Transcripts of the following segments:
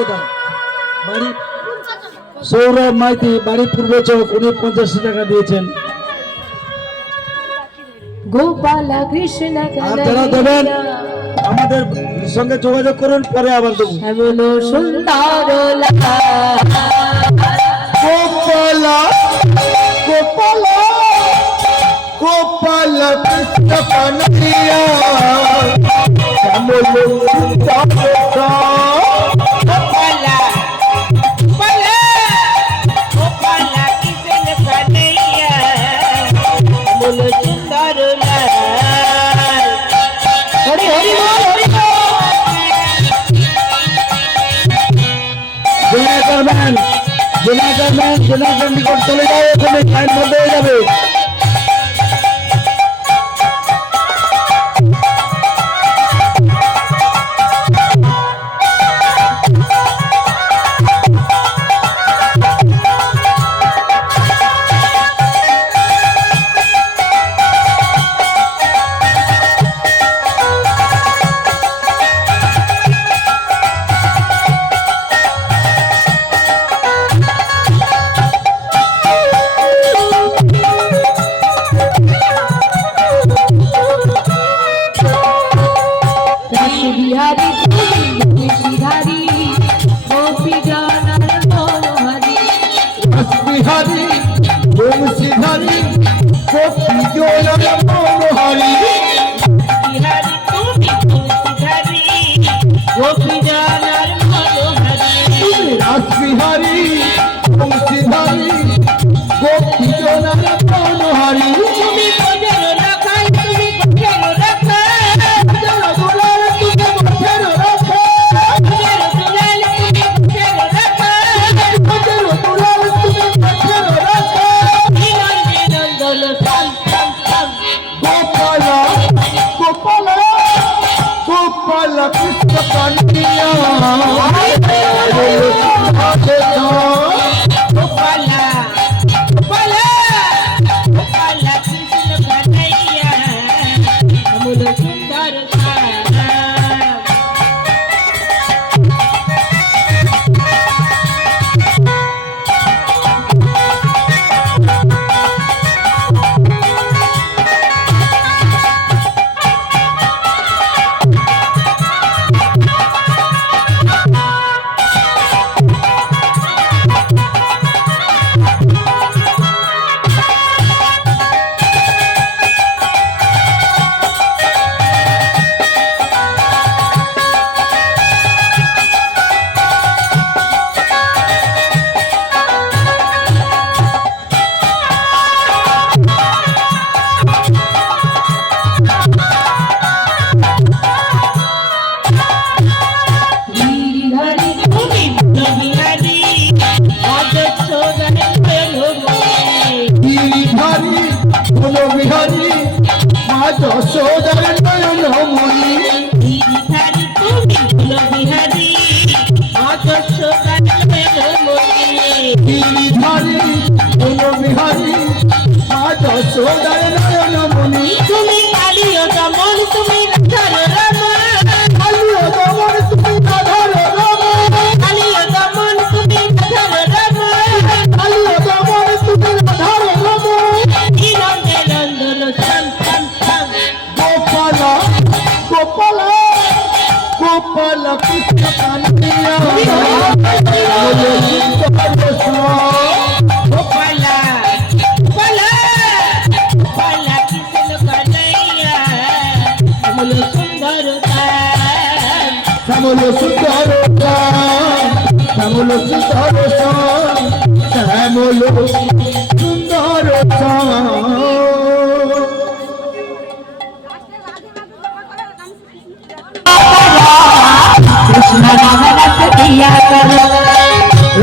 কোথায়? বাড়ি সৌরভ মাইতি, বাড়ি পূর্ব চক, উনি 85 টাকা দিয়েছেন। গোপাল কৃষ্ণ আর যারা দেবেন আমাদের সঙ্গে যোগাযোগ করুন, পরে আবার দেবো। শ্যামল সুন্দর গোপাল গোপাল গোপাল কৃষ্ণ কানাইয়া শ্যামল জেনারেটর নিকট চলে যাও, ওখানে লাইন বন্ধ হয়ে যাবে।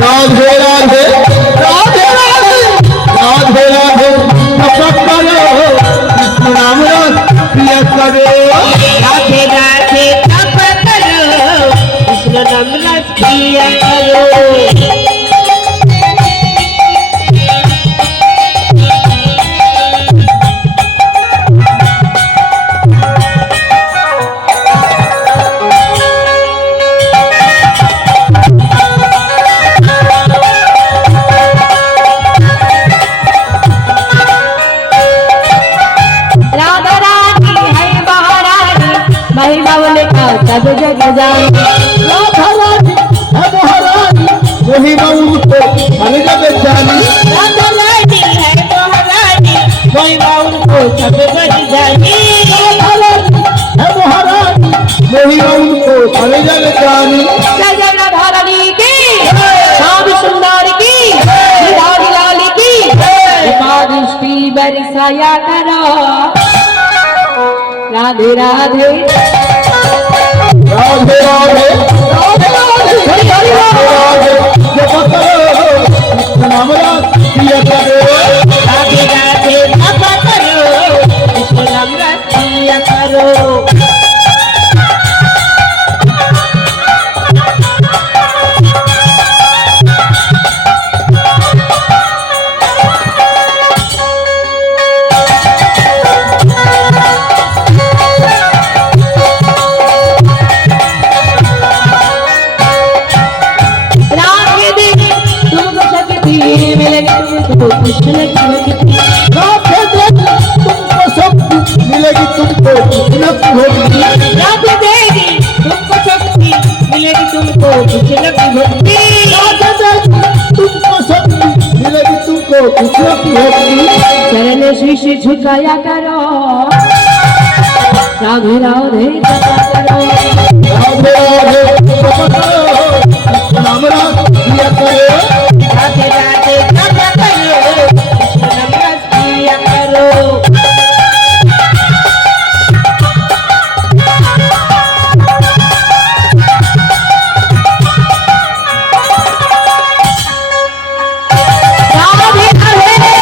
राधे राधे राधे राधे राधे राधे करो कृष्ण राम प्रिय करो राधे राधे तप करो कृष्ण राम प्रिय करो महिमा का सब जग जाने राधा रानी है महारानी महिमा उनको हर जगह जानी राधा रानी है महारानी महिमा उनको सब जग जाने राधा रानी है महारानी महिमा उनको हर जगह जानी जय जय राधा रानी की श्याम सुंदर की बिहारी लाल की कृपा दृष्टि बरसाया करो राधे राधे राधे राधे राधे राधे हरि राधे जप करो नाम रात किया करो राधे राधे जप करो कृष्ण नाम रस किया करो राधे देवी तुमको शक्ति मिलेगी तुमको कृष्ण की भक्ति राधे देवी तुमको शक्ति मिलेगी तुमको कृष्ण की भक्ति राधे देवी तुमको शक्ति मिलेगी तुमको कृष्ण की भक्ति राधे देवी तुमको शक्ति मिलेगी तुमको कृष्ण की भक्ति चरण शीश झुकाया करो राधे राधे जपा करो राधे राधे जप करो नाम रात किया करो राधे राधे जपा करो कृष्ण नाम रस किया करो राधे राधे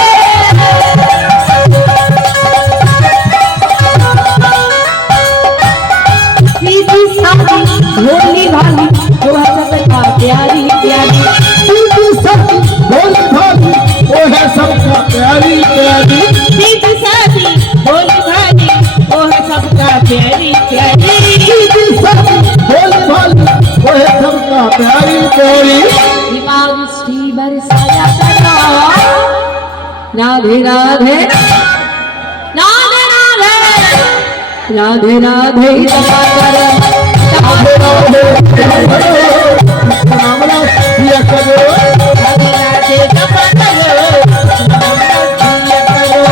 सीधी सादी भोली भाली जो है सबका प्यारी प्यारी सीधी सच्ची भोली भाली वो है सबका प्यारी प्यारी सीधी सादी भोली भाली वो है सबका प्यारी प्यारी सीधी सच्ची भोली भाली वो है सबका प्यारी प्यारी दिमाग श्री बरसाया करो राधे राधे राधे राधे राधे राधे जपा करो राधे राधे नाम रात किया करो राधे राधे जपा करो नाम रस किया करो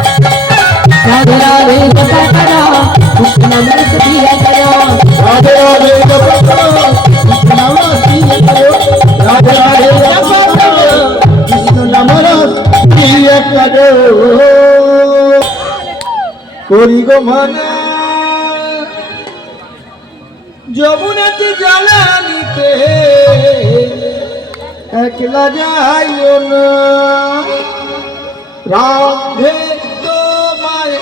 राधे राधे जपा करो कृष्ण नाम रस किया करो राधे राधे जप करो नाम रात किया करो राधे राधे जप करो कृष्ण नाम रात किया करो করি গো মানা যমুনাতে জ্বালানিতে একলা যাইও না রাধে তোমায়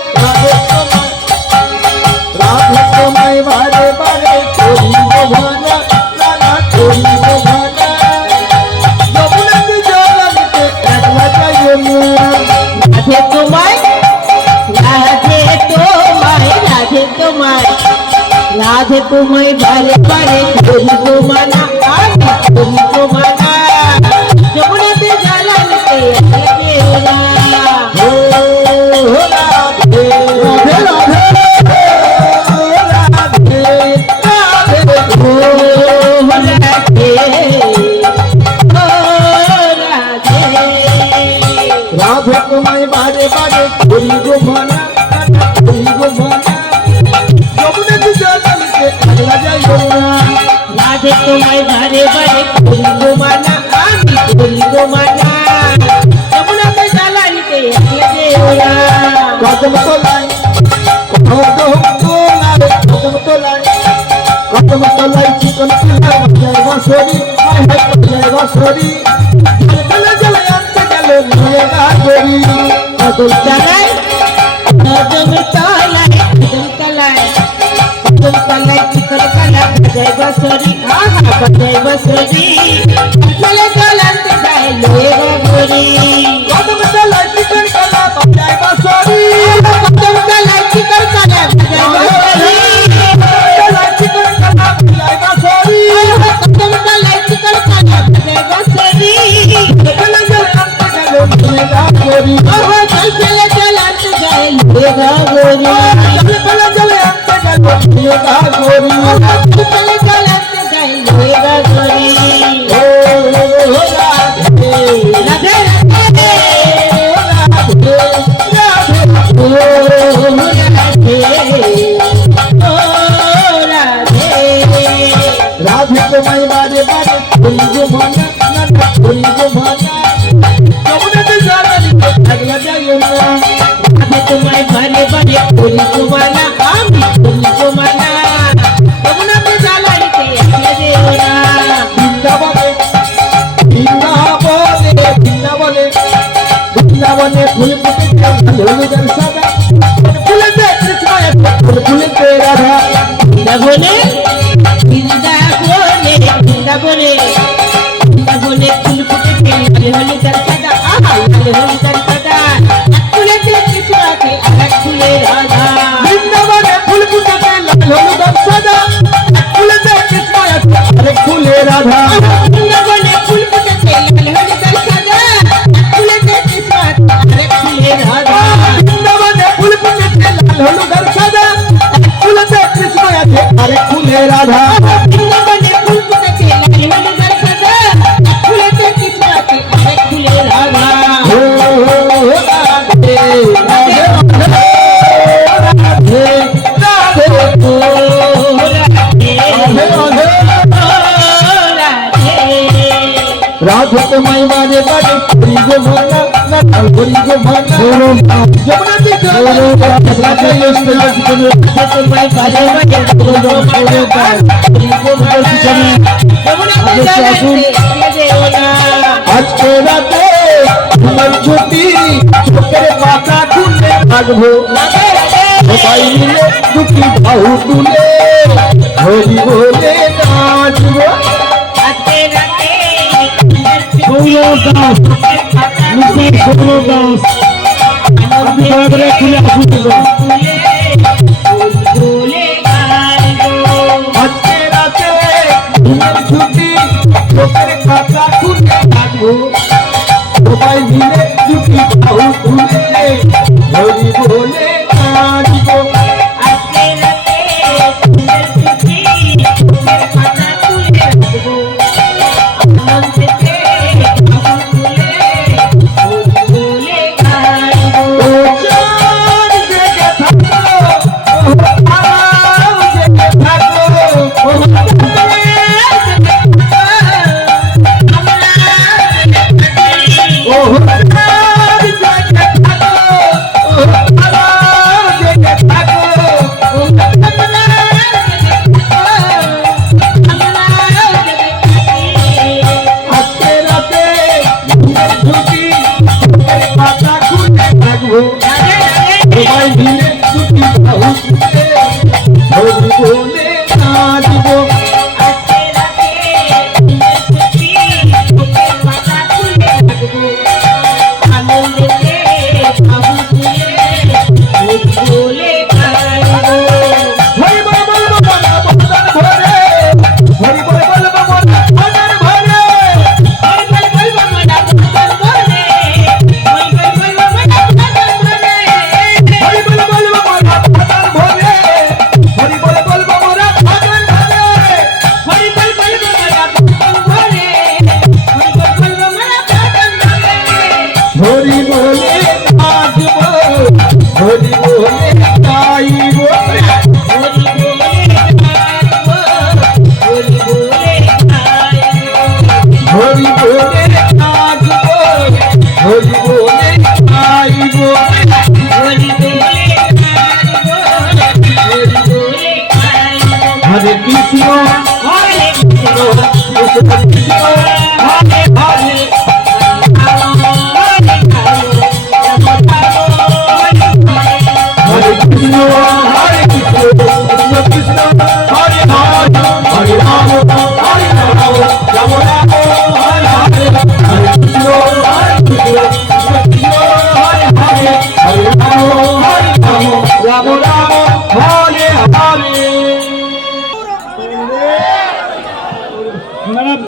রাধে তোমায় বারে বারে করি গো মানা নানা করি গো মানা যমুনাতে জ্বালানিতে একলা যাইও না রাধে তোমায় রাধে তোমায় রাধে তোমায় রাধে তোমায় বারে বারে করি তোমানা আমি করি তোমানা যমুনাতে জ্বালানিতে একলা যেও না ও রাধে রাধে রাধে রাধে রাধে ও রাধে ও রাধে রাধে তোমায় বারে বারে করি গো মানা করি গো মানা যমুনাতে জ্বালানিতে একলা যাইও না রাধে তোমায় বারে বারে করি তোমানা আমি করি তোমানা যমুনাতে জ্বালানিতে একলা যেও না কদম তোলায় কদম তোলায় চিকন পিলা বাজায় বাঁশরি হায় হায় বাজায় বাঁশরি জ্বালা জ্বালা আনতে গেল নিয়ে গা গরি কদম তলায় কদম তলায় কদম তলায় কদম তলায় চিকন কালা বাজায় বাঁশরি আহা বাজায় বাঁশরি চলে চলান্তে যায় লয়ে গরি কদম তোলায় চিকন পিলা বাজায় বাঁশরি কদম তলায় চিকন কালা বাজায় বাঁশরি তোলায় চিকন পিলা বাজায় বাঁশরি লোগা গরি চলে চালাতে যাই লোগা গরি ও রাধে রাধে রাধে ও রাধে তোমায় বারে বারে করি গো ভানা না করি গো ভানা যমুনাতে জালালিতে একলা যাইও না তোমায় বারে বারে করি তোমানা আমি করি তোমানা যমুনাতে জ্বালাইতে একলা যেও না বৃন্দাবনে ফুল ফুটেছে হলুদের সাদা ফুলেতে কৃষ্ণ ফুল ফুলেতে রাধা বৃন্দাবনে বৃন্দাবনে বৃন্দাবনে বৃন্দাবনে ফুল ফুটেছে লাল হলুদের সাদা আহা লাল হলুদের সাদা ফুলেতে কৃষ্ণ আছে আর এক ফুলে রাধা বৃন্দাবনে ফুল ফুটেছে লাল হলুদের সাদা ফুলেতে কৃষ্ণ আরেক ফুলে রাধা বৃন্দাবনে ফুল ফুটেছে লাল হলুদের সাদা ফুলেতে কৃষ্ণ আছে আর এক ফুলে রাধা বৃন্দাবনে ফুল ফুটেছে লাল হলুদের সাদা ফুলেতে কৃষ্ণ আছে আরেক ফুলে রাধা বৃন্দাবনে ফুল ফুটেছে লাল হলুদের সাদা ফুলেতে কৃষ্ণ আছে আর এক ফুলে রাধা ও রাধে রাধে রাধে রাধে ও রাধে তোমায় বারে বারে করি গো ভানা না করি গো ভানা যমুনাতে আজকে রাতে তোমার ছুটি চোখের পাতা খুলে থাকবো সবাই মিলে দুটি বাহু তুলে হরি বলে নাচবো আজকে রাতে তোমার ছুটি চোখের পাতা খুলে থাকবো সবাই মিলে দুটি বাহু তুলে হরি বলে নাচবো ও চাঁদ জেগে থাকো ও তারাও জেগে থাকো ও ও চাঁদ জেগে থাকো ও তারাও জেগে থাকো আজকে রাতে ঘুমের ঝুঁকি চোখের পাতা খুলে থাকবো সবাই মিলে দুটি বাহু তুলে হরি বলে নাচবো হরি বল বলবো মনা বদন ভরে হরি বল বলবো মনা বদন ভরে হরি বল বলবো মনা বদন ভরে হরি বল বলবো মনা বদন ভরে হরি বলে নাচবো হরি বলে গাইবো হরি বলে নাচবো হরি বলে গাইবো হরে কৃষ্ণ হরে কৃষ্ণ কৃষ্ণ কৃষ্ণ হরে হরে হরে কৃষ্ণ